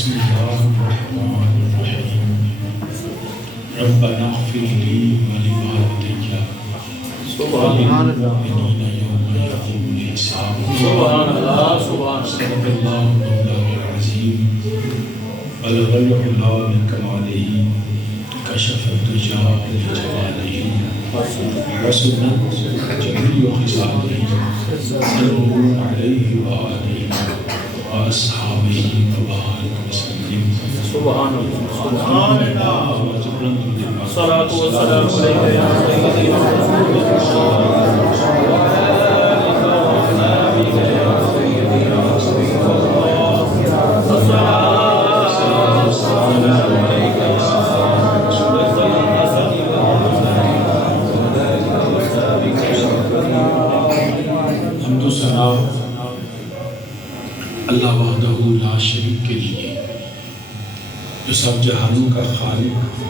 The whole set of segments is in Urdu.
بسم اللہ الرحمن الرحیم ربنا اغفر لی ولوالدی وللمؤمنین یوم یقوم الحساب سبحان اللہ سبحان صدق اللہ مولانا العظیم بلغ العلا من کمالہ کشف الدجا بجمالہ وسنت جمیع خصالہ صلو علیہ وآلہ وأصحابه وبارك وسلم سبحان اللہ الصلاة والسلام علیکہ یا سیدی حمد و ثنا اللہ وحدہ لا شریک کے لیے جو سب جہانوں کا خالق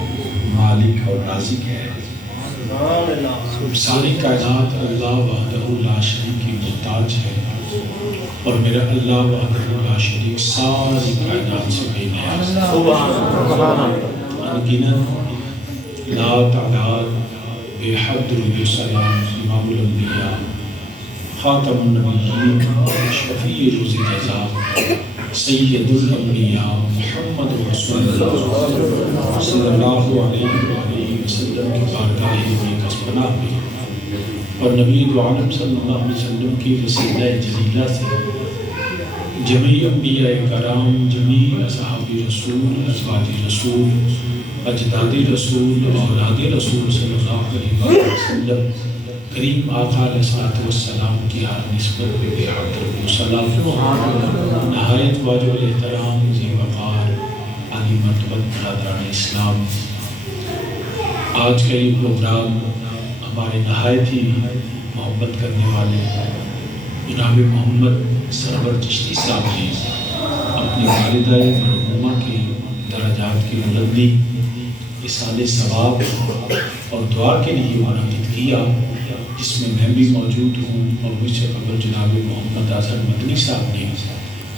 مالک اور رازق ہے۔ ساری کائنات اللہ وحدہ لا شریک کی محتاج ہے اور میرا اللہ وحدہ لا شریک ساری کائنات سے بے نیاز ہے۔ انگنت لا تعداد بے حد رضی السلام امام الانبیاء خاتم النبیین شفیع روز جزا سید الانبیاء محمد رسول اللہ صلی اللہ علیہ وآلہ وسلم کی بارگاہ میں کسبنا میں اور نبی عالم صلی اللہ علیہ وسلم کی وسیلہ جلیلہ سے جمیع انبیاء کرام جمیع اصحاب رسول ازواج رسول اجداد رسول اولاد رسول صلی اللہ علیہ وسلم کریم آقا علیہ السلام کی ہر نسبت پہ بے حد سلام نہایت واجب الاحترام ذی وقار علی مرتبت برادران اسلام، آج کا یہ پروگرام ہمارے نہایت ہی محبت کرنے والے جناب محمد سرور چشتی صاحب نے اپنی والدہ مرحومہ کی درجات کی بلندی اصال ثواب اور دعا کے لیے منعقد کیا، جس میں میں بھی موجود ہوں اور مجھ سے قبل جناب محمد اظہر مدنی صاحب نے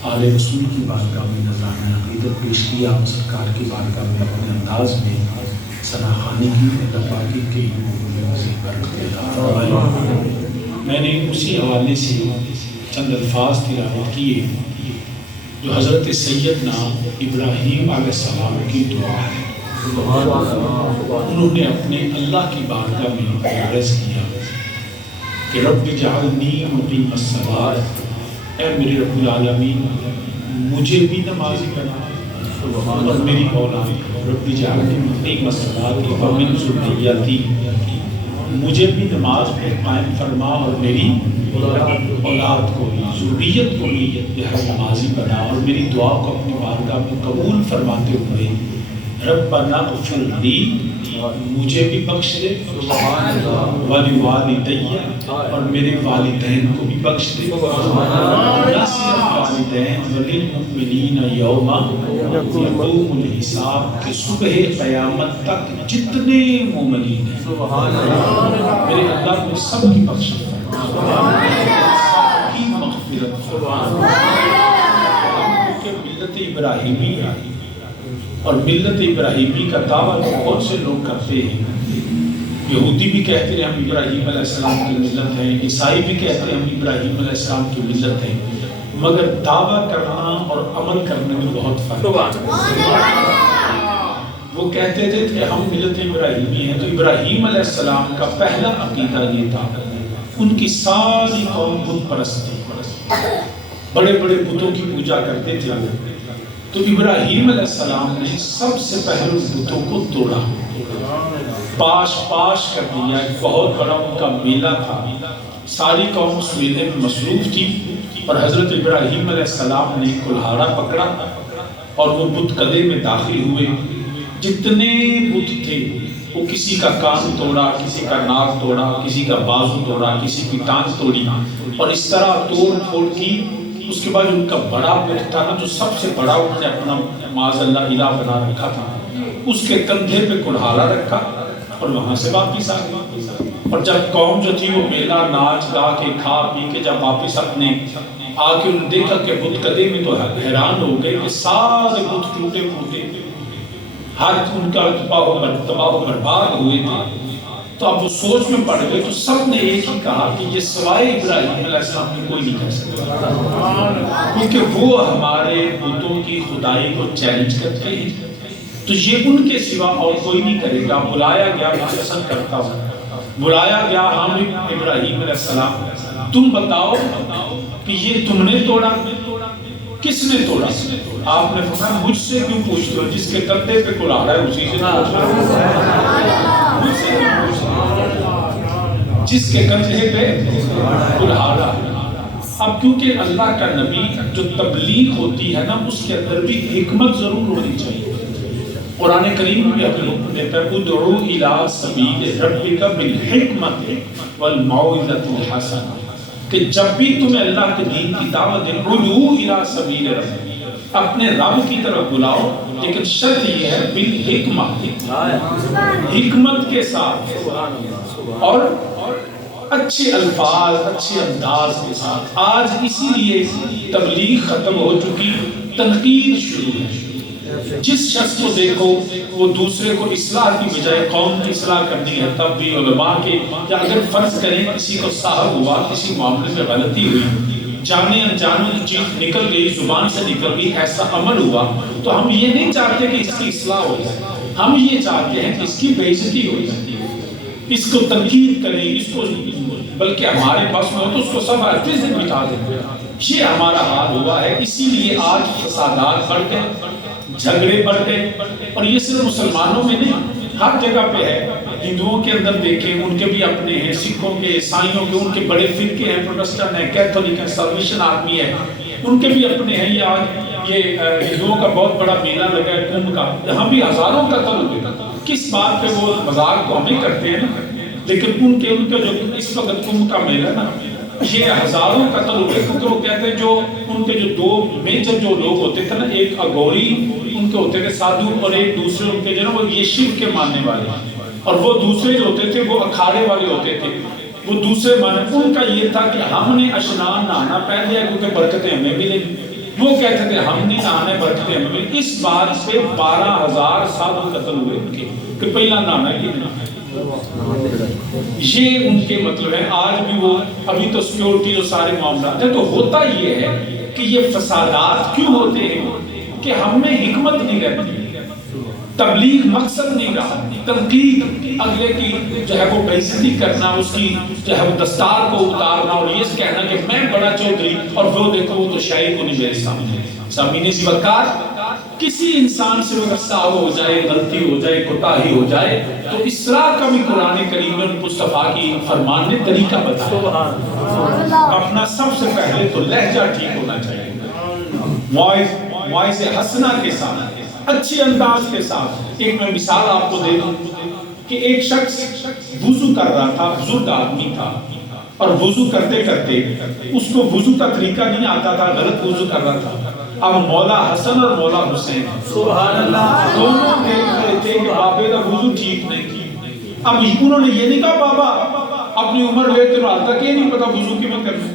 آل رسول کی بارگاہ میں نذرانہ عقیدت پیش کیا، سرکار کی بارگاہ میں اپنے انداز میں ثناخوانی کی اتفاقی کی میں نے اسی حوالے سے چند الفاظ تلاوت کیے جو حضرت سیدنا ابراہیم علیہ السلام کی دعا ہے۔ انہوں نے اپنے اللہ کی بارگاہ میں عرض کیا کہ رب جعلنی مقیم الصلاۃ، اے میرے رب العالمین مجھے بھی نمازی بنا اور میری اولاد، رب جعلنی مقیم الصلاۃ ومن ذریتی، مجھے بھی نماز پہ قائم فرما اور میری اولاد کو بھی ذریت کو بھی نمازی بنا اور میری دعا کو اپنی بارگاہ میں قبول فرماتے ہوئے ربنا اغفر لی، مجھے بھی بخش دے، ولوالدی اور میرے والدین کو بھی بخش دے، نہ صرف والدین وللمؤمنین یوم یقوم الحساب، کہ صبح قیامت تک جتنے مومنین ہیں میرے اللہ کو سب کی بخش دے، سب کی مغفرت کہ ملت ابراہیمی اور ملت ابراہیمی کا دعویٰ بہت سے لوگ کرتے ہیں، یہودی بھی کہتے ہیں ہم ابراہیم علیہ السلام کی ملت ہیں، عیسائی بھی کہتے ہیں ہم ابراہیم علیہ السلام کی ملت ہیں، مگر دعویٰ کرنا اور عمل کرنے میں بہت فرق ہے۔ وہ کہتے تھے کہ ہم ملت ابراہیمی ہیں، تو ابراہیم علیہ السلام کا پہلا عقیدہ یہ تھا، ان کی ساری قوم بت پرست تھی، بڑے بڑے بتوں کی پوجا کرتے تھے، تو ابراہیم علیہ السلام نے سب سے پہلے بتوں کو توڑا، پاش پاش کر دیا، ایک بہت بڑا ان کا میلہ تھا، ساری قوم اس میلے میں مصروف تھی اور حضرت ابراہیم علیہ السلام نے کلہاڑا پکڑا اور وہ بت کدے میں داخل ہوئے، جتنے بت تھے وہ کسی کا کان توڑا، کسی کا ناک توڑا، کسی کا بازو توڑا، کسی کی ٹانگ توڑی، اور اس طرح توڑ پھوڑ کی۔ اس کے بعد ان کا بڑا بت تھا نا، جو سب سے بڑا انہوں نے اپنا معاذ اللہ الہ بنا رکھا تھا، اس کے کندھے پہ کلہاڑا رکھا اور وہاں سے واپس آ گئی۔ اور جب قوم جو تھی وہ میلہ ناچ گا کے کھا پی کے جب واپس اپنے آ کے انہوں نے دیکھا کہ بت کدے میں تو حیران ہو گئے کہ سارے بت ٹوٹے پھوٹے، ہر ان کا تباہ و برباد ہوئے تھے۔ تو اب وہ سوچ میں پڑ گئے، تو سب نے ایک ہی کہا کہ یہ سوائے ابراہیم علیہ السلام کی کوئی نہیں کر سکتا، کیونکہ وہ ہمارے بتوں کی خدائی کو چیلنج کرتے ہیں، تو یہ ان کے سوا اور کوئی نہیں کرے گا۔ بلایا گیا، میں پسند کرتا ہوں، بلایا گیا حامد ابراہیم علیہ السلام، تم بتاؤ کہ یہ تم نے توڑا، کس نے توڑا؟ آپ نے فرمایا مجھ سے کیوں پوچھتے ہو، جس کے کندھے پہ کلاڑا ہے اسی سے پوچھو، جس کے کندھے پہ کلاڑا ہے۔ اب کیونکہ اللہ کا نبی جو تبلیغ ہوتی ہے نا، اس کے اندر بھی حکمت ضرور ہونی چاہیے۔ قرآن کریم بھی ہمیں حکم دیتا ہے ادعو الی سبیل ربک بالحکمت والموعظۃ الحسنہ، کہ جب بھی تمہیں اللہ کے دین کی دعوت دے، ادعو الی سبیل ربک، اپنے رب کی طرف بلاؤ، لیکن شرط یہ ہے بالحکمت، حکمت کے ساتھ اور اچھے الفاظ، اچھے انداز کے ساتھ۔ آج اسی لیے تبلیغ ختم ہو چکی، تنقید شروع ہے۔ جس شخص کو دیکھو وہ دوسرے کو اصلاح کی بجائے قوم کی اصلاح کرنی ہے، تب بھی علماء کے، یا اگر فرض کریں کسی کو صاحب ہوا، کسی معاملے میں غلطی ہوئی، جانے انجانوں کی چیز نکل گئی، زبان سے نکل گئی، ایسا عمل ہوا، تو ہم یہ نہیں چاہتے کہ اس کی اصلاح ہو جائے، ہم یہ چاہتے ہیں کہ اس کی بے عزتی ہو جائے، اس کو تنقید کریں، اس کو، بلکہ ہمارے پاس میں ہو تو اس کو سب ہٹے سے بٹھا دیں۔ یہ ہمارا حال ہوا ہے، اسی لیے آج فسادات بڑھ گئے، جھگڑے بڑھ گئے، اور یہ صرف مسلمانوں میں نہیں، ہر جگہ پہ ہے۔ ہندوؤں کے اندر دیکھیں، ان کے بھی اپنے ہیں، سکھوں کے، عیسائیوں کے، ان کے بڑے فرقے ہیں، پروٹسٹنٹ ہیں، کیتھولک ہیں، سلویشن آدمی ہے، ان کے بھی اپنے ہیں۔ یہ آج یہ ہندوؤں کا بہت بڑا میلہ لگا ہے کمبھ کا، یہاں بھی ہزاروں کا قتل ہوئے، کس بات پہ؟ وہ مذاق تو ہمیں کرتے ہیں نا، لیکن ان کے جو اس وقت کمبھ کا میلہ نا، یہ ہزاروں قتل ہوئے، کیونکہ وہ کہتے ہیں جو ان کے جو دو میجر جو لوگ ہوتے تھے نا، ایک اگوری ان کے ہوتے تھے سادھو، اور ایک دوسرے ان کے جو نا وہ یہ شیو کے ماننے والے، اور وہ دوسرے جو ہوتے تھے وہ اکھاڑے والے ہوتے تھے، وہ دوسرے ماننے۔ ان کا یہ تھا کہ ہم نے اشنان نہانا پہلے ہے کیونکہ برکتیں ہمیں ملیں گی، وہ کہتے تھے ہم نے نہانا برکتیں ہمیں ملیں۔ اس بات سے 12,000 سادھو قتل ہوئے ان کے، کہ پہلا نہانا کی نہیں۔ یہ ان کے مطلب ہے۔ آج بھی وہ ابھی تو سیکیورٹی جو سارے معاملات ہیں، تو ہوتا یہ ہے کہ یہ فسادات کیوں ہوتے ہیں کہ ہم میں حکمت نہیں رہتی، تبلیغ مقصد نہیں رہا، تنقید، اگلے کی جو ہے وہ بے عزتی کرنا، اس کی جو ہے وہ دستار کو اتارنا، اور یہ کہنا کہ میں بڑا چودھری، اور وہ دیکھو وہ تو شاعر کو نہیں میرے سامنے۔ سامعین وقار، کسی انسان سے اگر ساہو ہو جائے، غلطی ہو جائے، کوتاہی ہو جائے، تو اصلاح کا بھی قرآن کریم میں مصطفیٰ کی فرمان نے طریقہ بتایا۔ اپنا سب سے پہلے تو لہجہ ٹھیک ہونا چاہیے، موعظہ حسنہ کے ساتھ، اچھے انداز کے ساتھ۔ ایک میں مثال آپ کو دے دوں کہ ایک شخص وضو کر رہا تھا، بزرگ آدمی تھا، اور وضو کرتے کرتے اس کو وضو کا طریقہ نہیں آتا تھا، غلط وضو کر رہا تھا۔ اب مولا حسن اور مولا حسین سبحان اللہ دونوں دیکھ رہے تھے کہ بابے کا وضو ٹھیک نہیں کی۔ اب انہوں نے یہ نہیں کہا بابا اپنی عمر ہوئے تو حال تک یہ نہیں پتا وضو کی میں کرنا۔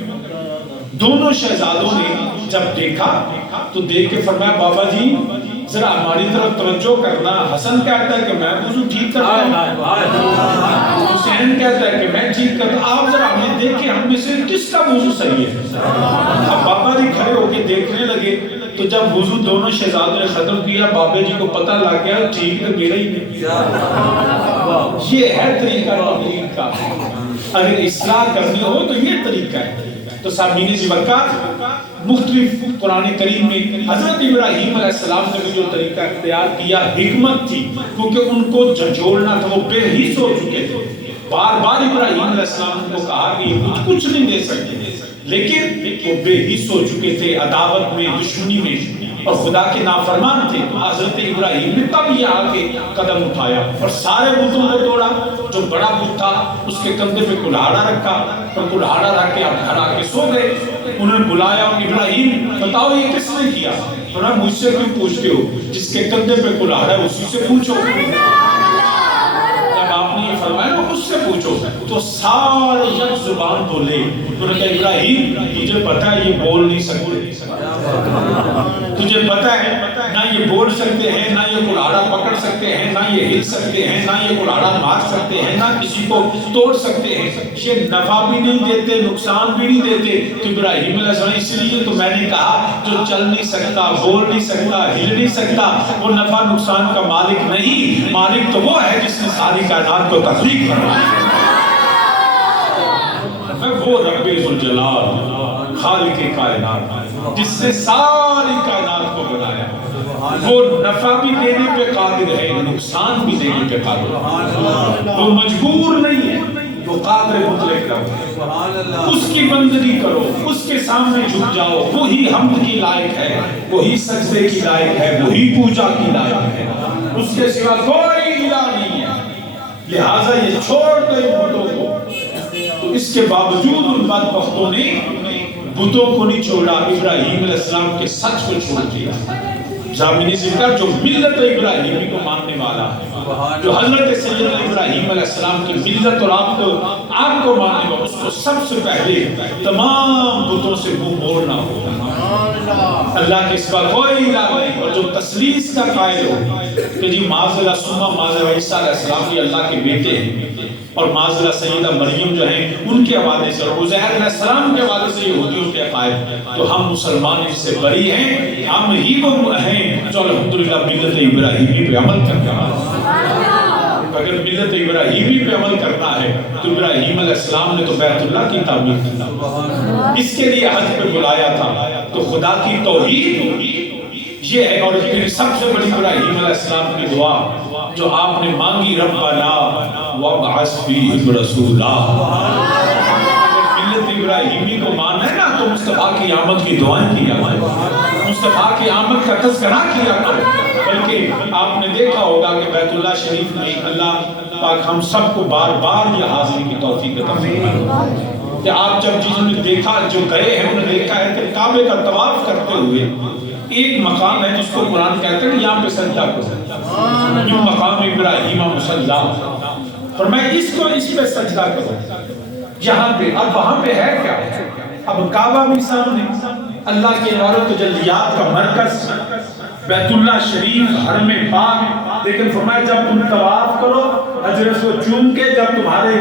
دونوں شہزادوں نے جب دیکھا تو دیکھ کے فرمایا بابا جی ذرا ہماری طرف توجہ کرنا۔ حسن کہتا ہے کہ میں وضو ٹھیک کرتا ہوں، حسین کہتا ہے کہ میں ٹھیک کرتا ہوں، آپ ذرا ہمیں دیکھیں ہم میں سے کس کا وضو صحیح ہے۔ اب بابا جی کھڑے ہو کے دیکھنے لگے، تو جب وضو دونوں شہزادوں نے ختم کیا، بابے جی کو پتہ لگ گیا ٹھیک ہے میرا ہی نہیں۔ یہ ہے طریقہ تبلیغ کا، اگر اصلاح کرنی ہو تو یہ طریقہ ہے۔ تو سامعین وقار، مختلف قرآن کریم میں حضرت ابراہیم علیہ السلام نے بھی جو طریقہ اختیار کیا حکمت تھی، کیونکہ ان کو جھنجھوڑنا تھا، وہ بے حس ہو چکے تھے۔ بار بار ابراہیم علیہ السلام کو کہا کہ یہ کچھ نہیں دے سکتے، لیکن وہ بے حس ہو چکے تھے، عداوت میں، دشمنی میں، اور خدا کے نافرمان تھے۔ تو حضرت ابراہیم نے تب یہ آگے قدم اٹھایا اور سارے بتوں کو توڑا۔ جو بڑا بت تھا اس کے کندھے پہ کلاڑا رکھا، اور کلاڑا رکھ کے آپ گھر آ کے سو گئے۔ انہوں نے بلایا اور ابراہیم بتاؤ یہ کس نے کیا؟ انہوں نے مجھ سے کیوں پوچھتے ہو؟ جس کے کندھے پہ کلاڑا ہے اسی سے پوچھو۔ جب آپ نے یہ فرمایا نا مجھ سے پوچھو. تو سارے یک زبان بولے. انہوں نے کہا ابراہیم تجھے پتا ہے یہ بول نہیں سکتے, تجھے پتا ہے نہ یہ بول سکتے ہیں, نہ یہ کلاڑا پکڑ سکتے ہیں, نہ یہ ہل سکتے ہیں, نہ یہ کلاڑا مار سکتے ہیں, نہ کسی کو توڑ سکتے ہیں, یہ نفع بھی نہیں دیتے نقصان بھی نہیں دیتے. تو ابراہیم علیہ السلام اس لیے تو میں نے کہا جو چل نہیں سکتا, بول نہیں سکتا, ہل نہیں سکتا, وہ نفع نقصان کا مالک نہیں, مالک تو وہ ہے جس نے ساری کائنات کو تخلیق کروایا. وہ رب ذوالجلال خالق کائنات جس نے ساری کائنات کو بنایا, وہ نفع بھی دینے پہ قادر ہے, نقصان بھی دینے پہ قادر ہے. وہ مجبور نہیں ہے, وہ قادر مطلق ہے. اس کی بندگی کرو, اس کے سامنے جھک جاؤ, وہی حمد کی لائق ہے, وہی سجدے کی لائق ہے, وہی پوجا کی لائق ہے. اس کے سوا کوئی الہ نہیں ہے. لہٰذا یہ چھوڑ دے بتوں کو. تو اس کے باوجود ان بدبختوں نے بتوں کو نہیں چھوڑا, ابراہیم علیہ السلام کے سچ کو چھوڑ دیا. زامنی ذکر جو ملت ابراہیمی کو ماننے والا ہے, جو حضرت سیدنا ابراہیم علیہ السلام کی ملت اور آپ کو ماننے والا, اس کو سب سے پہلے تمام بتوں سے منہ موڑنا ہوگا. اللہ کے سوا کوئی الہ نہیں. اور جو تثلیث کا قائل ہو کہ جی معاذ اللہ ثم معاذ اللہ عیسیٰ علیہ السلام یہ اللہ کے بیٹے ہیں, اور معاذ اللہ سیدہ مریم جو ہیں ان کے حوالے سے, اور عزیر علیہ السلام کے حوالے سے یہودیوں کے عقائد, تو ہم مسلمان اس سے بری ہیں. ہم ہی وہ ہیں جو الحمدللہ ملت ابراہیمی پہ عمل کرتا ہے. اگر ملت ابراہیمی پہ عمل کرنا ہے تو ابراہیم علیہ السلام نے تو بیت اللہ کی تعمیر کی, اس کے لیے حج پہ بلایا تھا. تو خدا کی توحید یہ ہے. اور پھر سب سے بڑی ابراہیم علیہ السلام کی دعا جو آپ نے مانگی, ربنا وابعث فیہم رسولا. ملت ابراہیمی کو ماننا ہے نا تو مصطفیٰ کی آمد کی دعائیں کیا کرو, مصطفیٰ کی آمد کا تذکرہ کیا کرو. بلکہ آپ نے دیکھا ہوگا کہ بیت اللہ شریف میں اللہ پاک ہم سب کو بار بار یہ حاضری کی توفیق عطا فرمائے کہ آپ جب جنہوں نے دیکھا, جو گئے ہیں انہوں نے دیکھا ہے کہ کعبے کا طواف کرتے ہوئے ایک مقام ہے جس کو قرآن کہتے ہیں کہ یہاں پہ سجدہ کرو, جو مقام ابراہیم مصلی, فرمایا اس کو اس پہ سجدہ کرو یہاں پہ. اب وہاں پہ ہے کیا؟ اب کعبہ بھی سامنے, اللہ کے نور و تجلیات کا مرکز بیت اللہ شریف, حرم پاک. لیکن فرمایا جب تم طواف کرو حجر اسود چوم کے, جب تمہارے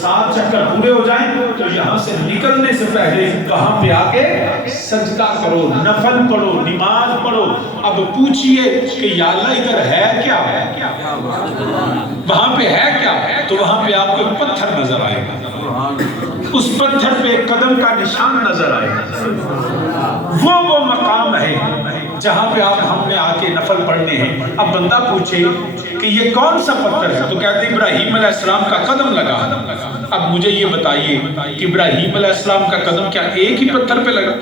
7 چکر پورے ہو جائیں تو یہاں سے نکلنے سے پہلے وہاں پہ آ کے سجدہ کرو, نفل پڑھو, نماز پڑھو. اب پوچھئے کہ یا اللہ ادھر ہے کیا, وہاں پہ ہے کیا؟ تو وہاں پہ آپ کو پتھر نظر آئے گا, اس پتھر پہ قدم کا نشان نظر آئے گا. وہ مقام ہے جہاں پہ آپ ہم نے آ کے نفل پڑھنے ہیں. اب بندہ پوچھے کہ یہ کون سا پتھر ہے تو کہتے ہیں ابراہیم علیہ السلام کا قدم لگا. اب مجھے یہ بتائیے کہ ابراہیم علیہ السلام کا قدم کیا ایک ہی پتھر پہ لگا؟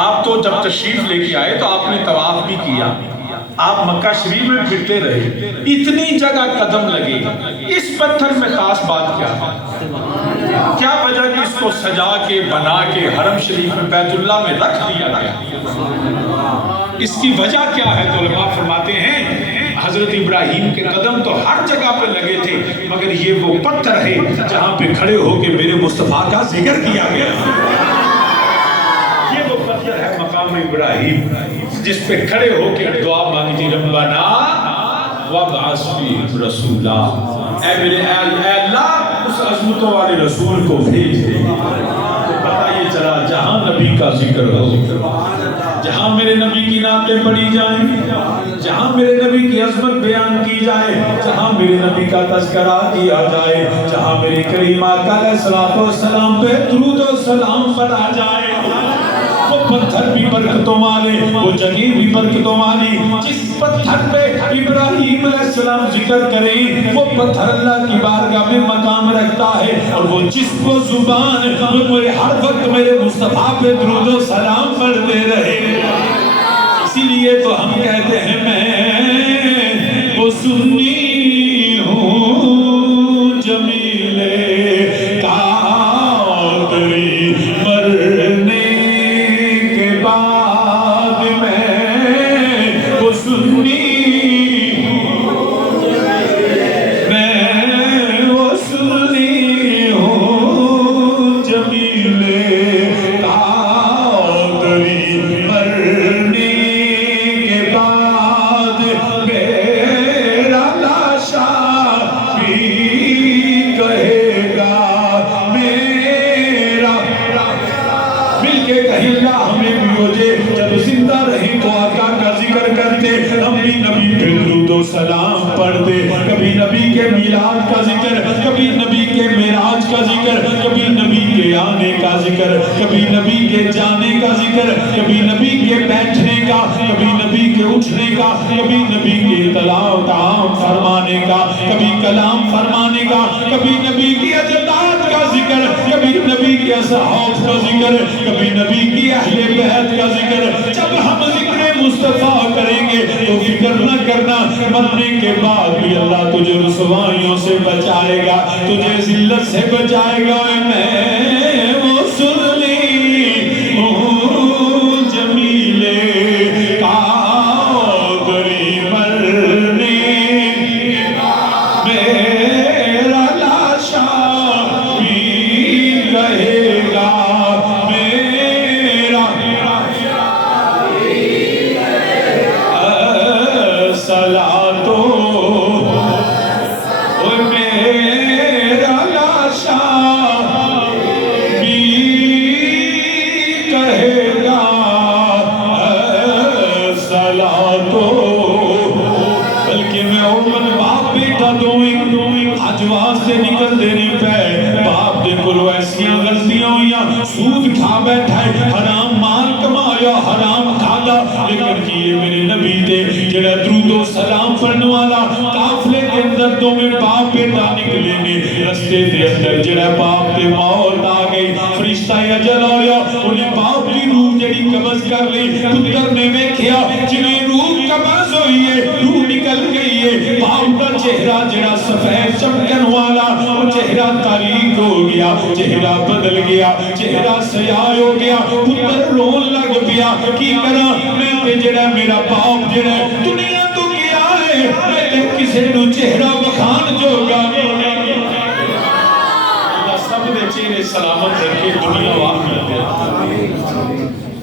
آپ تو جب تشریف لے کے آئے تو آپ نے طواف بھی کیا, آپ مکہ شریف میں پھرتے رہے, اتنی جگہ قدم لگے, اس پتھر میں خاص بات کیا ہے؟ کیا وجہ کہ اس کو سجا کے بنا کے حرم شریف میں بیت اللہ میں رکھ دیا گیا؟ اس کی وجہ کیا ہے؟ تو علماء فرماتے ہیں حضرت ابراہیم کے قدم تو ہر جگہ پہ لگے تھے, مگر یہ وہ پتھر ہے جہاں پہ کھڑے ہو کے میرے مصطفیٰ کا ذکر کیا گیا. یہ وہ پتھر ہے مقام ابراہیم جس پہ کھڑے ہو کے دعا مانگی تھی, ربنا وابعث فیہم رسولا, اے میرے اللہ اس عظمتوں والے رسول کو بھیج دے. تو پتہ یہ چلا جہاں نبی کا ذکر ہو, جہاں میرے نبی کی نعتیں پڑھی جائیں, جہاں میرے نبی کی عظمت بیان کی جائے, جہاں میرے نبی کا تذکرہ کیا جائے, جہاں میرے کریم آقا علیہ السلام پہ درود و سلام پڑھا جائے, وہ پتھر بھی برکتوں والے, وہ جگہ بھی برکتوں والی. جس پتھر پہ ابراہیم علیہ السلام ذکر کریں وہ پتھر اللہ کی بارگاہ میں مقام رکھتا ہے, اور وہ جس کو زبان وہ ہر وقت میرے مصطفیٰ پہ درود و سلام پڑھتے رہے. اسی لیے تو ہم کہتے ہیں میں وہ سنی ہوں جمیلے قادری مرنے ذکر، کبھی نبی کے جانے کا ذکر، کبھی نبی کے بیٹھنے کا، کبھی نبی کے اٹھنے کا، کبھی نبی کے تعام فرمانے کا، کبھی کلام فرمانے کا، کبھی نبی کی اجداد کا ذکر، کبھی نبی کے اصحاب کا ذکر، کبھی نبی کی اہل بیت کا ذکر۔ جب ہم ذکر مصطفیٰ کریں گے تو فکر نہ کرنا، مرنے کے بعد بھی اللہ تجھے رسوائیوں سے بچائے گا، تجھے ذلت سے بچائے گا۔ میں وہ سنی ہوں جمیلے قادری مرنے میرا لاشا بھی رہے گا، میرا صلاتو میرا لاشا بھی کہے گا صلاتو، بلکہ میں عمر باپ بیٹا دوئیں آج واسطے نکل دینے پہ باپ دے کلو ایسیاں غلطیاں ہوئیاں، سود کھا بیٹھا ہے، حرام مال کمایا، حرام کھالا، لیکن کیے میرے نبی دے جڑا درود و سلام پڑھنے والا قافلے کے اندر دو میں باپ بیٹا نکلے نے، رستے دے اندر جڑا باپ دے موت آ گئی، فرشتہ اجل آیا، انہیں باپ کی روح جڑی قبض کر لی، پتر نے دیکھیا جنہیں روح قبض ہوئی ہے، روح نکل گئی ہے، باپ کا چہرہ جڑا سفید چمکن والا وہ چہرہ تاریک ہو گیا، چہرہ بدل گیا، چہرہ سیاہ ہو گیا، پتر رون لگ پیا، کی کرا میں تے جڑا میرا باپ جڑا دنیا تو کیا ہے، میں تے کسے نو چہرہ بخان جو گا اللہ سب دے چہرے سلامت رکھے دنیا واقع دے۔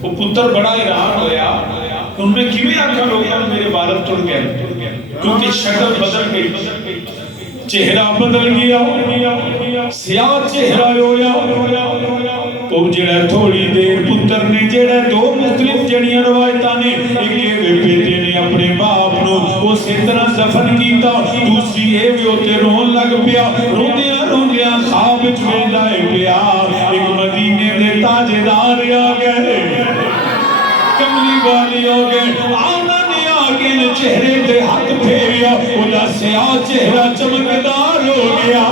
وہ پتر بڑا حیران ہویا، ان میں کیویں آکھا لوگا میرے والد ٹر گئے، کیونکہ شکل بدل گئی، چہرہ بدل گیا، سیاہ چہرہ ہویا۔ تو جڑا تھوڑی دیر پتر نے جڑا دو مختلف جڑیاں روایتاں نے، ایک بیٹے نے اپنے باپ نو اسی طرح دفن کیتا، دوسری اے بھی ہوتے رون لگ پیا، روندیاں خواب وچ ویندا ہے پیا، ایک مدینے دے تاجدار آ گئے، کملی والی ہو گئے، آنا نے آگے چہرے دے ہاتھ پھیریا، اُدا سیاہ چہرہ چمکدار ہو گیا،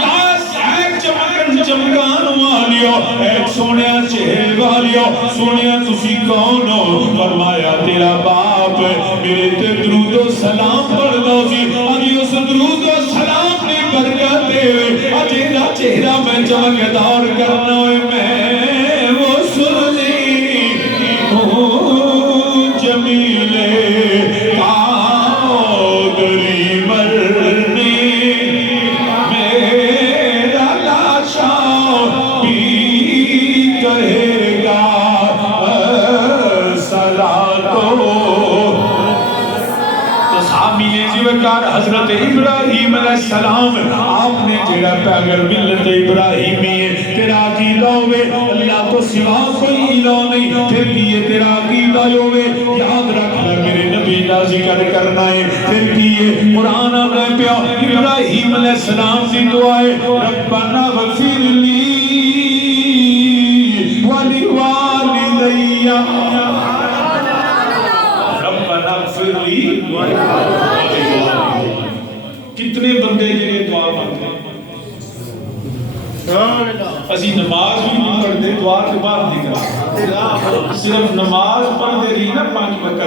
یا سیک چمکان والیو، ایک سونیا چہرے والیو، سونیا تسی کون ہو؟ فرمایا تیرا باپ میرے تے درود و سلام پڑھ دو سی، آجی اس درود و سلام نے برکت دے ہوئے، آجی دا چہرہ میں چمکدار کرنا ہوئے، میں وہ سنی ہوں جمیلے قادری مرنے میرا لاشا بھی کہے گا صلاتو۔ تو صحابی نے ذکر حضرت ابراہیم علیہ السلام، آپ نے جڑا پیغمبر ملت ابراہیمی ہے، تیرا عقیدہ ہوئے اللہ تو سوا کوئی الہ نہیں، پھر کیے تیرا عقیدہ ہوئے یاد رکھنا میرے نبی کا ذکر کرنا ہے، پھر کیے قرآن میں پیا ابراہیم علیہ السلام کی دعائے ربنا غفر لی ولی والدی، ربنا غفر لی ولی والدی۔ کتنے بندے جنہیں دعا مانگتے ہیں، اسی نماز بھی نہیں پڑھتے، دعا کے بعد نہیں کرتے، صرف نماز پڑھتے رہی نا 5 وقت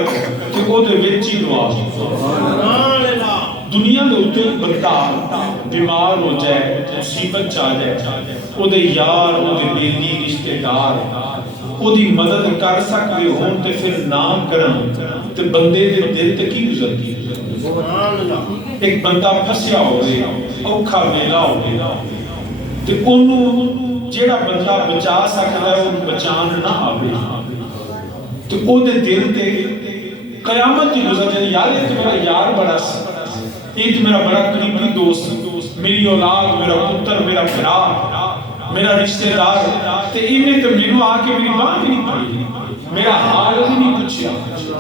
کہ وہ دے وچ ہی دعا۔ دنیا دے اوتے بندہ بیمار ہو جائے، مصیبت چاہ جائے، وہ دے یار، وہ دے بیلی رشتے دار وہ دی مدد کر سکتے ہون تے پھر نہ کرن تے بندے دے دل تے کی گزرتی ہے۔ ایک بندہ پھسیا ہو گیا، اوکھا ویلا ہو گیا، تے انہوں جیڑا بندہ بچا سکتا ہے وہ بچان نہ آوے، تو او دے دل تے قیامت کی گزر جائے، یار یہ تو میرا یار بڑا سا، یہ تو میرا بڑا قریبی دوست، میری اولاد، میرا پتر، میرا بھرا، میرا رشتہ دار، تے انہیں تو میرے آ کے میری بات بھی نہیں پڑی، میرا حال بھی نہیں پوچھا،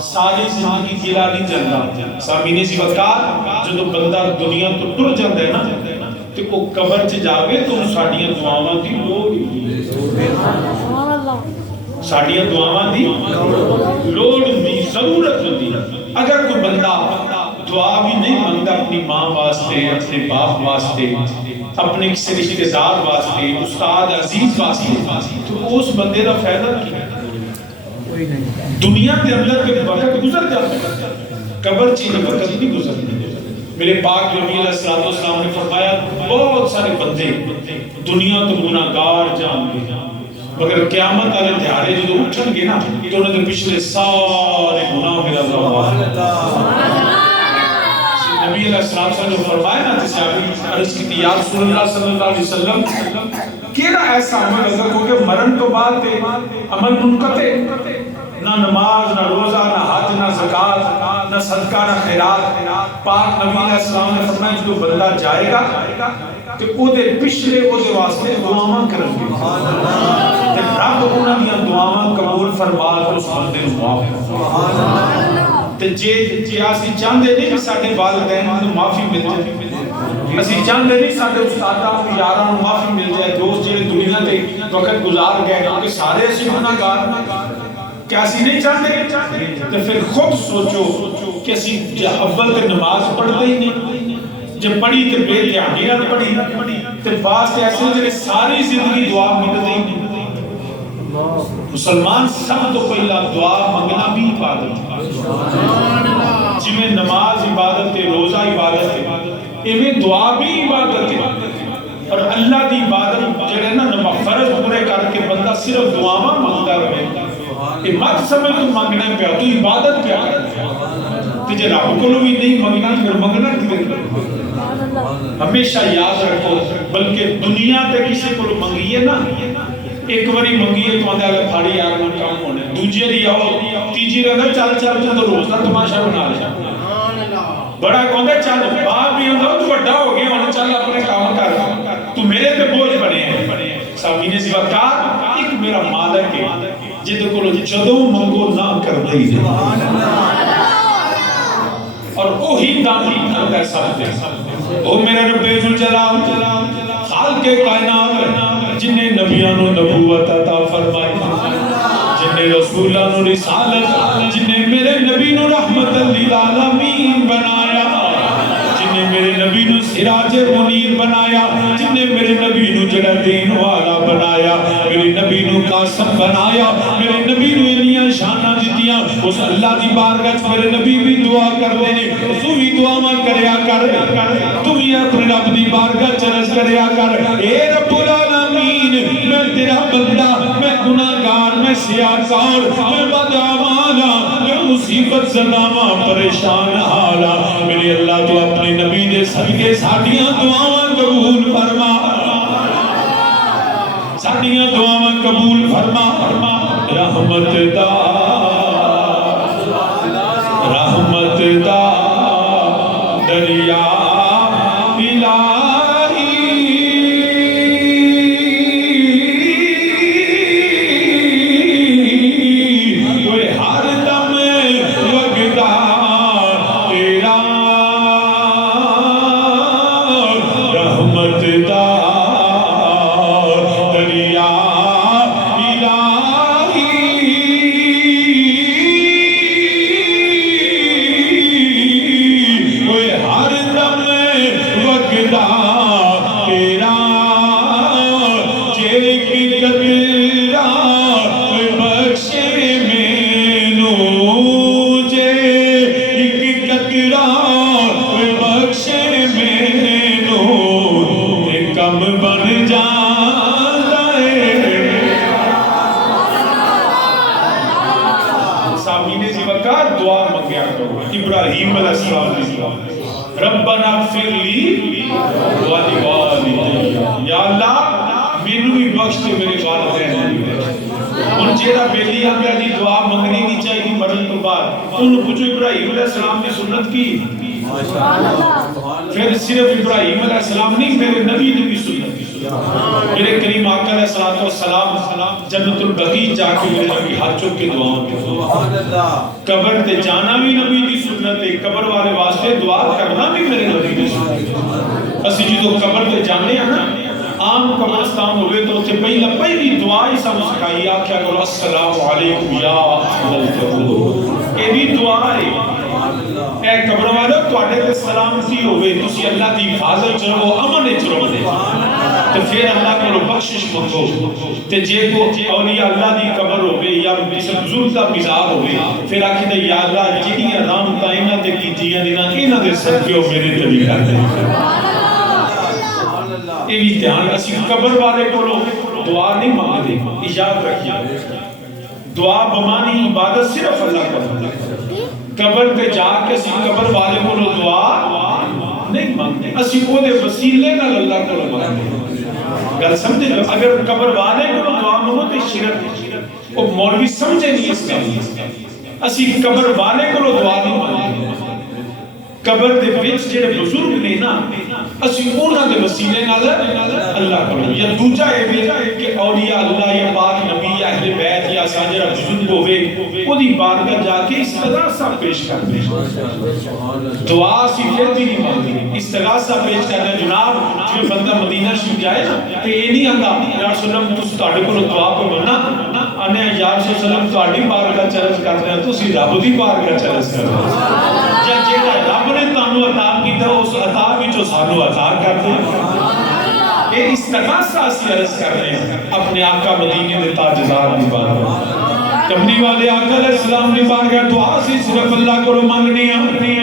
ساری زندگی گلا نہیں جاتا۔ سامعین سی وقار جب بندہ دنیا تو ٹر جاتا ہے نا، تے وہ قبر چ جاوے تو ساڈیاں دعاواں دی لوڑ ہی ساڈیاں دعاواں دی لوڑ دی ضرورت ہوتی. اگر کوئی بندہ دعا بھی نہیں مانگتا اپنی ماں واسطے، اپنے باپ واسطے، اپنے کسی رشتہ دار واسطے، استاد عزیز واسطے، تو اس بندے کا فائدہ کیا؟ دنیا کے اندر کے وقت گزر جاتا ہے، قبر چیز وقت نہیں گزرتی. میرے پاک نبی علیہ السلام نے فرمایا بہت سارے بندے دنیا تو گناہگار جان گے، مگر قیامت والے دھیاڑے جو اٹھن گے نا تو انہوں نے پچھلے سارے گناہ میرا اللہ. نبی علیہ السلام نے فرمایا نا جسے آپ عرض کی تھی یا رسول اللہ صلی اللہ علیہ وسلم کیڑا ایسا عمل اگر کیونکہ مرن تو بعد عمل منقطع، نہ نماز، نہ روزہ، نہ حج، نہ زکات، نہ صدقہ، نہ خیرات. پاک نبی علیہ السلام نے فرمایا جو بندہ جائے گا کہ او دے پچھلے او دے واسطے دعاواں کرن گے تے رب انہاں دی دعاواں قبول فرما کے اس بندے نوں معاف فرمائے. تے جے اسی چاہندے نہیں کہ ساڈے والدین نوں معافی مل جائے، اسی چاہندے نہیں ساڈے استاداں نوں یاراں نوں معافی مل جائے، دوست جڑے دنیا تے وقت گزار گئے کیونکہ سارے اسی گناہگار کیا اسی نہیں چاہتے؟ تو پھر خود سوچو کہ اسی اول تے نماز پڑھتے ہی نہیں، جب پڑھی تو بے دھیانی نہ پڑھی، تو بعض ایسے جڑے ساری زندگی دعا منگتے ہی نہیں. مسلمان سب تو پہلا دعا منگنا بھی عبادت ہے، جی میں نماز عبادت ہے، روزہ عبادت ہے، ایویں دعا بھی عبادت ہے. اور اللہ دی عبادت جڑے نا فرض پورے کر کے بندہ صرف دعاواں منگتا رہے، یہ مت سمجھ تو مانگنا پیا تو عبادت کیا کرتا ہے. تجھے رب کو بھی نہیں منگنا پھر منگنا کدھر. ہمیشہ یاد رکھو بلکہ دنیا تے کسی کو منگیے نا ایک باری منگیے تو آدھے آگے پھاڑی یار میں کام ہونے، دوجے ری آؤ تیجی رہا چل چل تو روز نہ تماشا بنا لیا. بڑا کہتا چل باپ بھی ہوتا تو بڑا ہو گیا ہونا چل اپنے کام کر تو میرے پہ بوجھ بنے ہیں. سامنے سی وقار ایک میرا مالک ہے جدو کو جدو منگو نہ کر دے اور وہی دانی کرتا ہے سب دے. او میرے رب ذوالجلال خالق کائنات جنہیں نبیان و نبوت عطا فرمائی، جنہیں رسولان و رسالت، جنہیں میرے نبی نو رحمت للعالمین بنایا، جنہیں میرے نبی نو سراج منیر بنایا، جنہیں میرے نبی نو جڑا دین والا بنایا، میرے نبی نو قاسم بنایا، میرے نبی نو انیاں شانہ دیتیاں. اس اللہ دی بارگاہ میرے نبی بھی دعا کر دینے تو بھی دعا ماں کریا کر، تو بھی اپنے رب دی بارگاہ چرس کریا کر. اے رب العالمین میں تیرا بندہ، میں گناہگار، میں سیاکار، میں بدعمالا، میں مصیبت زدامہ پریشان حالا. میرے اللہ تو اپنے نبی دے صدقے ساڑیاں دعاواں قبول فرما، ساڑیاں دعاواں قبول فرما. رحمت دا رحمت دا دریا ابراہیم علیہ السلام ربنا اغفر لی ولی یا اللہ مینوں بھی بخش دے میرے والدین ان جیڑا بیلی آگیا جی دعا منگنی نہیں چاہیے مرن تو بعد انہوں پوچھو ابراہیم علیہ السلام نے سنت کی پھر صرف ابراہیم علیہ السلام نہیں میرے نبی نے بھی سنت کی. میرے کریم آقا علیہ السلام جنت البقیع جا کے میرے نبی ہاتھ چوک کے دعاؤں کے قبر تے جانا بھی نبی کی سنت ہے، قبر والے واسطے دعا کرنا بھی میرے نبی کی سنت ہے. اسی جدو قبر تے جانے ہیں نا عام قبرستان ہوئے تو اتنے پہلی دعا ہی سانو سکھائی آکھیا کرو السلام علیکم یا اہل القبور. یہ بھی دعا ہے اے قبر والو تواڈے تے سلامتی ہوئے تسی اللہ دی حفاظت چ رہو امن وچ رہو تے پھر اللہ کو بخشش منگو. تے جے کو اولیاء اللہ دی قبر ہوئے یا کسی بزرگ دا مزار ہوئے پھر آکھدے یا اللہ جہڑیاں رحمتاں انہاں تے کیتیاں نے انہاں دے صدقے میرے تے بھی کر دے. یہ بھی دھیان اسی قبر والے کو دعا نہیں مانگتے. یاد رکھیے دعا بمانی عبادت صرف اللہ کو. قبر تے جا کے اسی قبر والے کو دعا نہیں مانگتے. اسی وہ دے وسیلے نال اللہ کو مانگتے. گل سمجھے اگر قبر والے کو دعا مانگو تو شرک. وہ مولوی سمجھے نہیں اس کا. اسی قبر والے کو دعا نہیں مانگتے. قبر دے وچ جڑے بزرگ نے نا اسی انہاں دے وسیلے نال اللہ کو. یا دوجا اے بھی کہ اولیاء اللہ یا پاک نبی یا اہل بیت یا ساجرہ بزرگ ہوئے اودی بارگاہ جا کے استغاثہ پیش کرتے ہیں. دعا سی پھر بھی نہیں مانگتے. استغاثہ پیش کرتے ہیں. جناب جو بندہ مدینہ شریف جائے نا تے اے نہیں آندا یا رسول اللہ تس تواڈے کول دعا کو مننا انے یا رسول اللہ تواڈی بارگاہ چرچ کرتے ہیں تسی رب دی بارگاہ چرچ کرتے ہیں. یا جیڑا رب نے تانوں عطا کیتا اس عطا وچوں سانوں عطا کر دے. یہ استغاثہ اسی عرض کر رہے ہیں اپنے آقا مدینے دے تاجدار دی بارگاہ. کملی والے آقا علیہ السلام دی بارگاہ دعا سی صرف اللہ کو مانگنی ہے.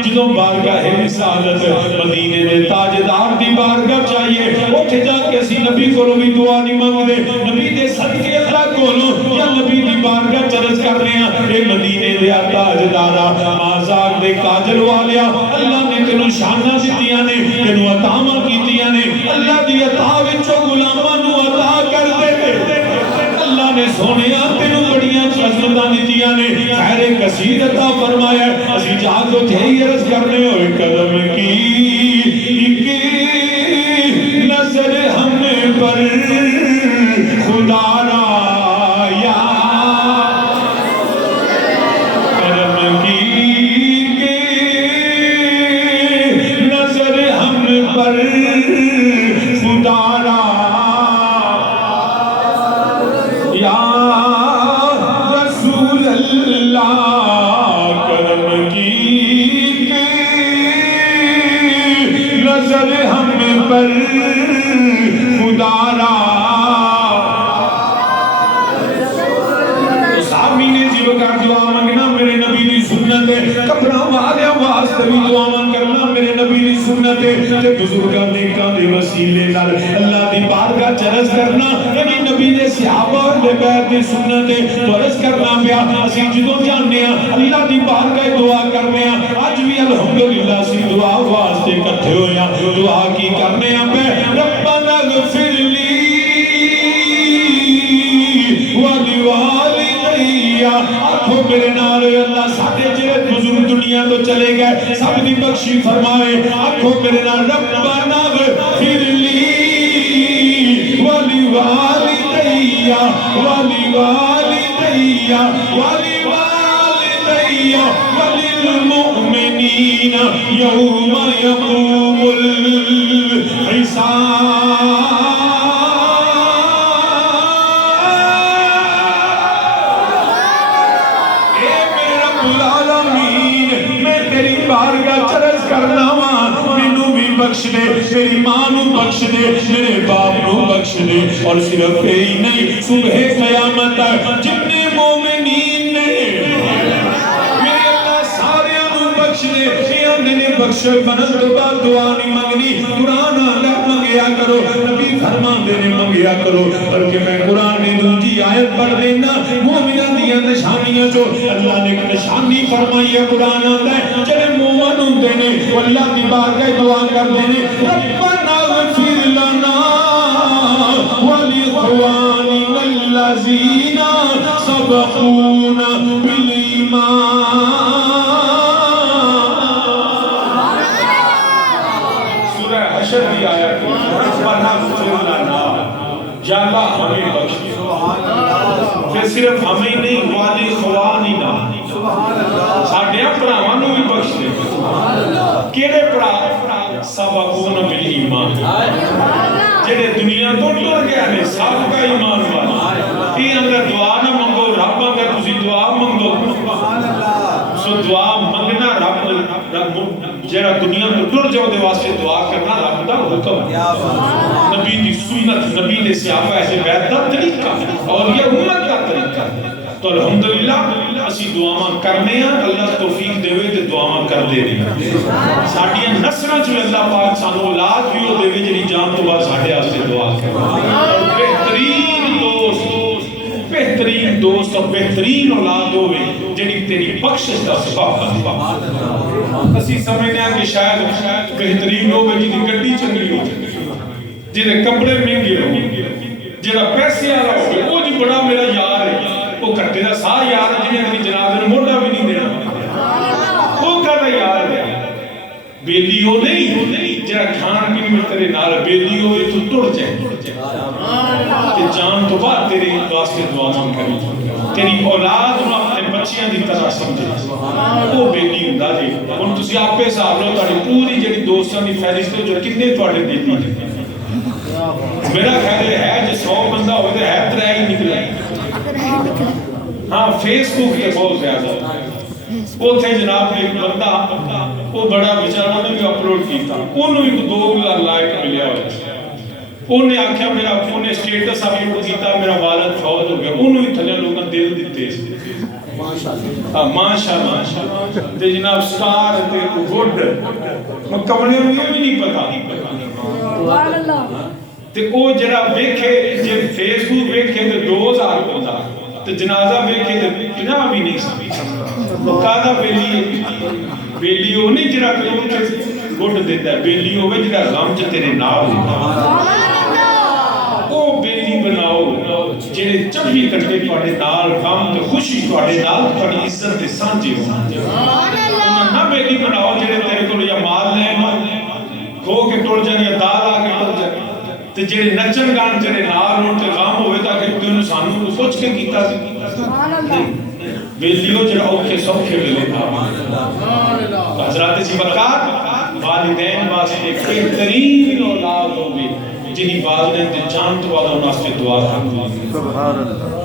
جدوں بارگاہ رسالت مدینے دے تاجدار دی بارگاہ چاہیے اوتھے جا کے اسی نبی کو بھی دعا نہیں مانگدے. نبی دے صدقے اللہ کولوں یا نبی دی بارگاہ چرچ کرنے ہیں. اے مدینے دے تاجدارا مازاق دے کاجل والیا اللہ نے تینوں شاناں دتیاں نے تینوں عطاواں کیتیاں نے. اللہ دی عطا وچوں غلاماں نوں عطا کر دے. اللہ نے سونیا تینوں بڑیاں عظمتاں دتیاں نے خیر کثیر عطا فرمایا. اسی جا کے تھے عرض کرنے ہوئے قدم کی نظر ہم پر خدا را یا قدم کی نظر ہم پر خدا را یا رسول اللہ کرم کی نظر ہم پر خدا را. صحابی نے جیو کر دعا مانگنا میرے نبی دی سنت ہے. قبراں والے واسطے بھی دعا کرنا میرے نبی دی سنت ہے. تے بزرگاں نیکاں دے وسیلے نال اللہ دی بارگاہ چرچ کرنا یہ نبی دے صحابہ دے بیت دی سنت ہے. تو عرض کرنا پیا اسی جدوں جانے ہیں اللہ دی بارگاہ دعا کرنے ہیں. اج بھی الحمدللہ اسی دعا واسطے اکٹھے ہوئے ہیں. دعا کی کرنے ہیں پہ ربنا اغفر لی ولیوالدی آنکھوں میرے نال اللہ ساڈے جڑے بزرگ دنیا تو چلے گئے سب دی بخشی فرمائے. آنکھوں میرے نال ربنا اغفر لی ولیوالدی وللمؤمنین یوم یقوم الحساب. بارگاہ چرچ کرنا وہاں مینوں بھی بخش دے میری ماں نو بخش دے میرے باپ نو بخش دے. اور صرف یہی نہیں صبح قیامت تک جتنے مومنین نے میرے اللہ سارے نو بخش دے. بخش بنت تو بعد دعا نہیں منگنی قرآن اللہ منگیا کرو نبی فرمان دینے منگیا کرو. بلکہ میں قرآن نے دوجی آیت پڑھ دینا مومنہ دیا نشانیاں جو اللہ نے نشانی فرمائی ہے. قرآن آتا ہے چلے مومن ہوں دینے اللہ کی بارگاہ دعا کر دینے ربنا اغفر لنا ولاخواننا الذین سبقونا بالایمان. حشر دی آیت ربنا اغفر لنا یا اللہ ہمیں بخش دے. پھر صرف ہمیں نہیں والی خوانینا ساڈے بھراواں نوں بھی بخش دے. کیڑے بھرا سبقون بالایمان ایمان جڑے دنیا تو ٹر گیا نے سب کا ایمان والا یہ اندر دعا نہ منگو رب اگر تسی دعا منگو سو دعا منگنا رب جڑا دنیا تو ٹر جاؤ دے واسطے دعا کرنا رب دا حکم نبی دی سنت نبی دے صحابہ ایسے بیت دا طریقہ اور یہ امت کا طریقہ تو الحمدللہ اسی دعاواں کرنے ہیں اللہ توفیق دے ہوئے تے دعاواں کر دے رہے ساڈیاں نسلاں چ اللہ پاک سانو اولاد بھی دے وے جڑی جان تو بعد ساڈے واسطے دعا کرے اور بہترین دوست اور بہترین اولاد ہوے جڑی تیری بخشش دا سبب بنے اسی سمجھنے ہیں کہ شاید بہترین ہوے جی دی گڈی چنگی ہو جڑے کپڑے مہنگے ہو جڑا پیسے والا ہوے او جی بڑا میرا یار ہے وہ کٹے دا سا یار ہے جنہیں اپنی جناب نے موڑا بھی نہیں دینا وہ کہتا یار ہے بیلی ہو نہیں جڑا کھان پین میں تیرے نال بیلی ہوئے تو ٹر جائے کہ جان تو بعد تیرے واسطے دعا مانگ کریں تیری اولاد نو اپنے بچیاں دی طرح سمجھے وہ بیلی ہوندا جی ہن تسی آپے حساب لو تہاڈی پوری جڑی دوستاں دی فہرست جو کتنے تہاڈے بیلی نے میرا خیال ہے جے 100 بندہ ہوئے تے ہے 3 ہی نکلے ہاں فیس بک تے بہت زیادہ اوتھے جناب ایک بندہ وہ بڑا بیچارہ نے بھی اپلوڈ کیتا انہوں بھی 2000 لائک ملیا ہوا انہیں آکھیا میرا انہیں سٹیٹس اپلوڈ کیتا میرا والد فوت ہو گیا انہوں بھی تھلے لوگاں دل دیتے ماشاءاللہ تے جناب سٹار تے گڈ مکملے میں یہ بھی نہیں پتا تے او جڑا ویکھے جے فیس بک ویکھے تے 2000 بندہ تے جنازہ ویکھے تے 50 بھی نہیں سمجھ مقادہ بیلی ہو نہیں جڑا کلوں تے گڈ دیتا ہے بیلی ہوے جڑا غم چ تیرے نال ہوندا او بیلی بناؤ جڑے 24 گھنٹے تواڈے نال غم تے خوشی تواڈے نال تواڈی عزت دے سانجے ہون انہاں نہ بیلی بناؤ جڑے تیرے کول یا مال لین کھو کے ٹر جان یا دال آ کے ٹر جان تے جڑے نچن گان تیرے نال ہون تے غم ہوے تاکہ تینوں سانوں سوچ کے کیتا سی سبحان اللہ بیلیو جڑا اوکھے سوکھے ملے حضرات سی برکات والدین واسطے بہترین اولاد ہوگی جنہی والدین تے جان تو والا واسطے دعا کرتے سبحان اللہ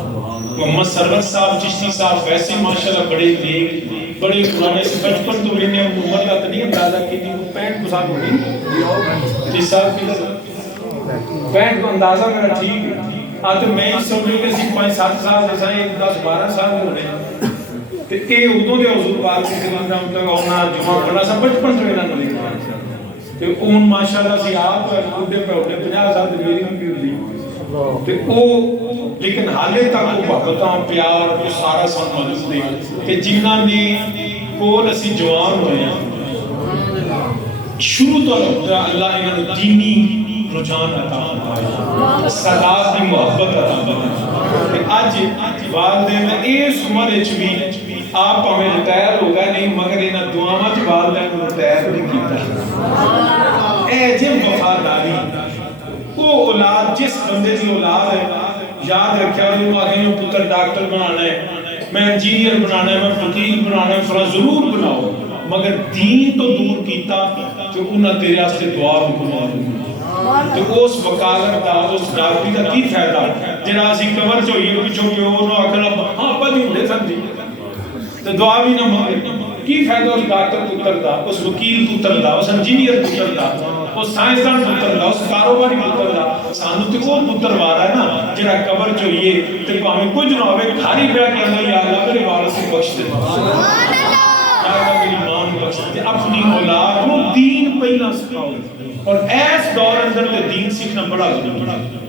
محمد سرور صاحب چشتی صاحب ویسے ماشاءاللہ بڑے نیک بڑے پرانے سے بچپن تو رہنے عمر کا نہیں اندازہ کی تھی 65 سال ہو گئی 30 سال کی 65 کو اندازہ میرا ٹھیک ہے آتے میں اس سمجھو کہ 5-7 سال جیسا 10-12 سال ہونے کہ اے ادھوں دے حضور پاک کی خدمت میں تک ہونا جمعہ پڑھنا سب بچپن سے انہاں نے کہ اون ماشاءاللہ سی آپ بڈھے پہ ہوتے 50 سال دی میری بھی ہوئی تے او لیکن حالے تک وہ محبتاں پیار وہ سارا سب موجود ہے کہ جنہاں نے کول اسی جوان ہوئے شروع تو اللہ انہاں دینی رجحان عطا فرمایا صداقت دی محبت عطا فرمایا کہ اج والدین اس عمر وچ بھی آپ ہمیں ریٹائر ہو گئے نہیں مگر انہاں دعاواں وچ والدین کو ریٹائر نہیں کیتا اے جے وفاداری وہ اولاد جس بندے دی اولاد ہے یاد رکھیا انہوں آگے پتر ڈاکٹر بنانا ہے میں انجینئر بنانا ہے میں وکیل بنانا ہے فلاں ضرور بناؤ مگر دین تو دور کیتا کہ انہاں تیرے واسطے دعا بھی قبول تو اس وکالت دا اس ڈاکٹری دا کی فائدہ جڑا اسی کور چ ہوئی پچھو کہ او نو اکلا ہاں پتہ نہیں سمجھی تے دعا بھی نہ مانگے کی فائدہ اس ڈاکٹر پتر دا اس وکیل پتر دا اس انجینئر پتر دا اس سائنسدان پتر دا اس کاروباری پتر دا سانو تے او پتر وارا ہے نا جڑا کور چ ہوئی تے بھاویں کچھ نہ ہوے کھاری پیا کہ اللہ یا اللہ میرے وارث کو بخش دے سبحان اللہ یا اللہ میری ماں کو بخش دے اپنی اولاد کو دین پہلا سکھاؤ اور ایس دور اندر تے دین سیکھنا بڑا ضروری ہے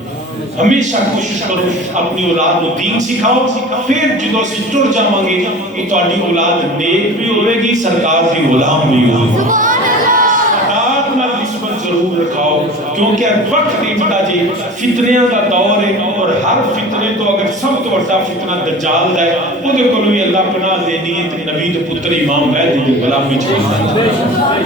ہمیشہ کوشش کرو اپنی اولاد کو دین سکھاؤ پھر جدو سے ٹر جاواں گے کہ تہاڈی اولاد نیک بھی ہوے گی سرکار دی غلام بھی ہوے گی سبحان اللہ صداقت نال نسبت ضرور رکھاؤ کیونکہ وقت نہیں پتا جی فتنیاں دا دور ہے اور ہر فتنے تو اگر سب تو بڑا فتنہ دجال دا ہے اودے کولوں ہی اللہ پناہ دینی ہے تے نبی دے پتر امام مہدی دی غلامی چاہیے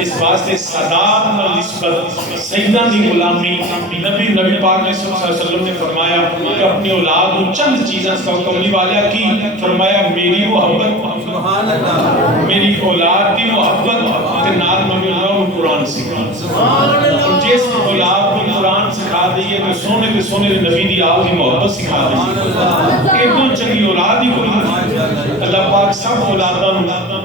اس واسطے صداقت نال نسبت سیدنا دی غلامی نبی پاک نے صلی اللہ علیہ وسلم نے فرمایا کہ اپنی اولاد کو چند چیزیں کملی والا کی فرمایا میری محبت سبحان اللہ میری اولاد کی محبت تے نال میں اللہ قرآن سکھا سبحان اللہ جس اولاد کو قرآن سکھا دیئے تو سونے نبی دی آپ دی محبت سکھا دیئے ایدوں چلی اولاد ہی کوئی اللہ پاک سب اولادوں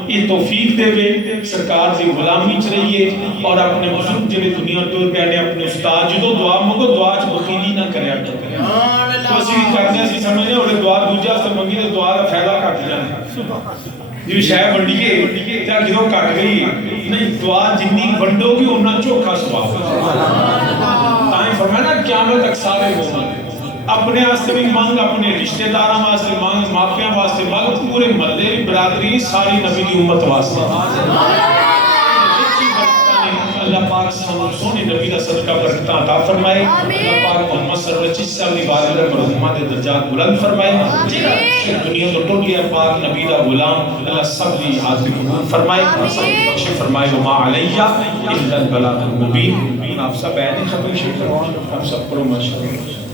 یہ توفیق دے وے سرکار دی غلامی چرئیے اور اپنے بزرگ جنہیں دنیا ٹور پہنے اپنے استاد جدو دعا منگو دعا چ بخیلی نہ کرے تو اسی بھی کرنے اسی سمجھنے اور دعا دوجہ سے منگی تو دعا کا فائدہ کٹ جانا جو شاید بڑی کے کیا گروہ کٹ گئی نہیں دعا جنی بندوں کی انہاں چوکھا سواب تائیں فرمائنا قیامت اکثار مومن اپنے آستے بھی مانگ اپنے رشتہ داروں واسطے مانگ مافیاں واسطے مانگ پورے محلے برادری ساری نبی کی امت واسطے اللہ پاک سونے نبی کا صدقہ برکتہ عطا فرمائے اللہ پاک محمد صلی اللہ علیہ وسلم کی بارے میں مرحومہ دے درجات بلند فرمائے دنیا تو ٹوٹ لیا پاک نبی کا غلام اللہ سب لی حاضر قبول فرمائے سب بخش فرمائے وما علیہ الا البلاغ المبین آپ سب بیان ختم شکر آپ سب پرو ماشاءاللہ